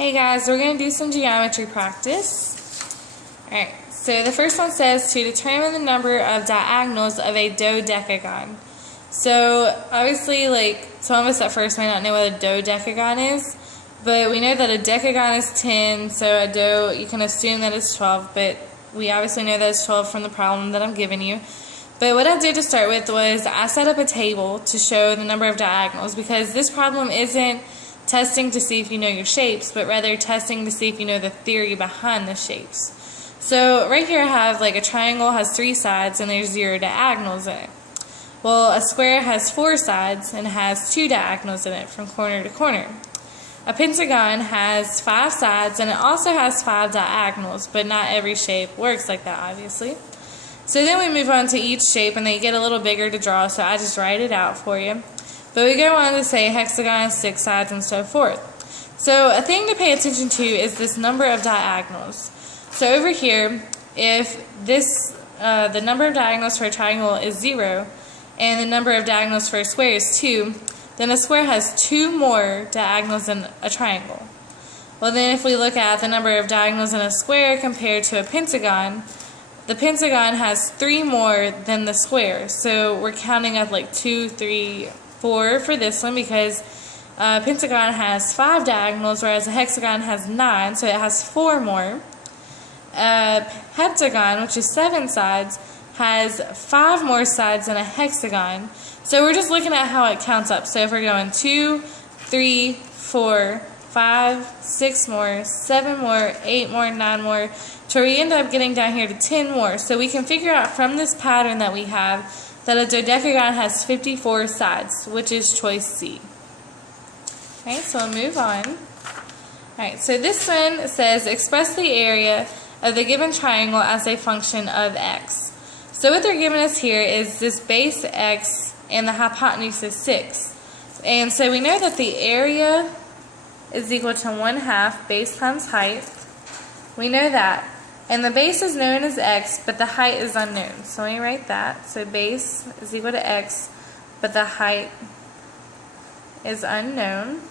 Hey guys, we're going to do some geometry practice. Alright, so the first one says to determine the number of diagonals of a dodecagon. So obviously, some of us at first might not know what a dodecagon is, but we know that a decagon is 10, so you can assume that it's 12, but we obviously know that it's 12 from the problem that I'm giving you. But what I did to start with was I set up a table to show the number of diagonals, because this problem isn't testing to see if you know your shapes, but rather testing to see if you know the theory behind the shapes. So right here I have a triangle has 3 sides and there's 0 diagonals in it. Well, a square has 4 sides and has 2 diagonals in it from corner to corner. A pentagon has 5 sides and it also has 5 diagonals, but not every shape works like that, obviously. So then we move on to each shape and they get a little bigger to draw, so I just write it out for you. But we go on to say hexagon has 6 sides and so forth. So a thing to pay attention to is this number of diagonals. So over here, if the number of diagonals for a triangle is 0 and the number of diagonals for a square is 2, then a square has 2 more diagonals than a triangle. Well then, if we look at the number of diagonals in a square compared to a pentagon, the pentagon has 3 more than the square. So we're counting up 2, 3, 4 for this one, because a pentagon has 5 diagonals whereas a hexagon has 9, so it has 4 more. A heptagon, which is 7 sides, has 5 more sides than a hexagon. So we're just looking at how it counts up. So if we're going 2, 3, 4, 5, 6 more, 7 more, 8 more, 9 more, so we end up getting down here to 10 more. So we can figure out from this pattern that we have that a dodecagon has 54 sides, which is choice C. Alright, so we'll move on. Alright, so this one says express the area of the given triangle as a function of x. So what they're giving us here is this base x and the hypotenuse is 6. And so we know that the area is equal to 1/2 base times height. We know that. And the base is known as x, but the height is unknown. So let me write that. So base is equal to x, but the height is unknown.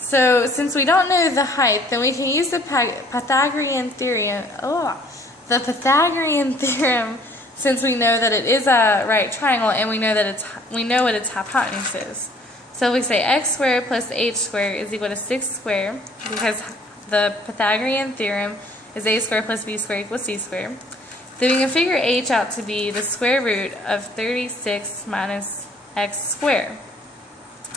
So since we don't know the height, then we can use the Pythagorean theorem. The Pythagorean theorem, since we know that it is a right triangle and we know what its hypotenuse is. So we say x squared plus h squared is equal to 6 squared, because the Pythagorean theorem is a squared plus b squared equals c squared. Then we can figure h out to be the square root of 36 minus x squared.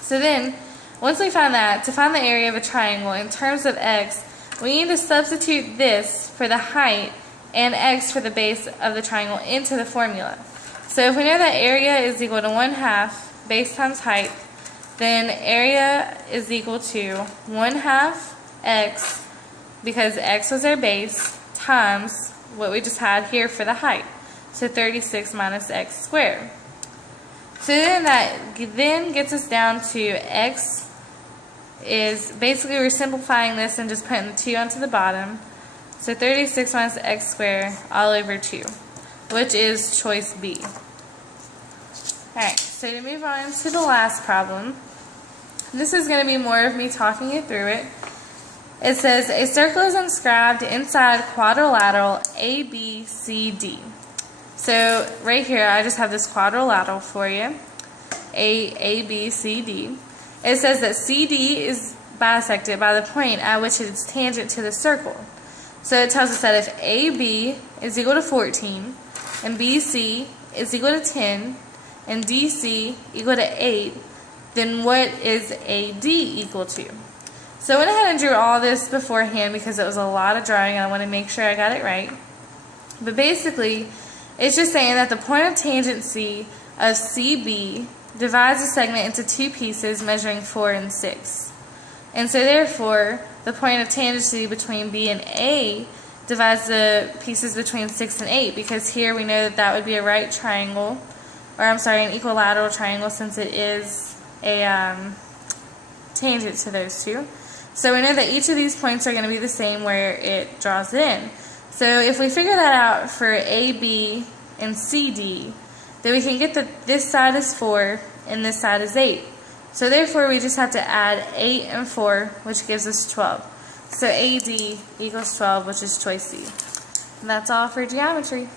So then, once we find that, to find the area of a triangle in terms of x, we need to substitute this for the height and x for the base of the triangle into the formula. So if we know that area is equal to 1/2 base times height, then area is equal to 1/2 x, because x was our base, times what we just had here for the height. So 36 minus x squared. So then that then gets us down to x is, basically we're simplifying this and just putting the 2 onto the bottom. So 36 minus x squared all over 2, which is choice B. Alright, so to move on to the last problem, this is going to be more of me talking you through it. It says a circle is inscribed inside quadrilateral ABCD. So right here I just have this quadrilateral for you, ABCD. It says that CD is bisected by the point at which it is tangent to the circle. So it tells us that if AB is equal to 14 and BC is equal to 10 and DC equal to 8, then what is AD equal to? So I went ahead and drew all this beforehand because it was a lot of drawing and I want to make sure I got it right. But basically, it's just saying that the point of tangency of CB divides the segment into 2 pieces measuring 4 and 6. And so therefore, the point of tangency between B and A divides the pieces between 6 and 8, because here we know that that would be a right triangle, or I'm sorry, an equilateral triangle, since it is a tangent to those 2. So we know that each of these points are going to be the same where it draws it in. So if we figure that out for AB and CD, then we can get that this side is 4 and this side is 8. So therefore, we just have to add 8 and 4, which gives us 12. So AD equals 12, which is choice C. And that's all for geometry.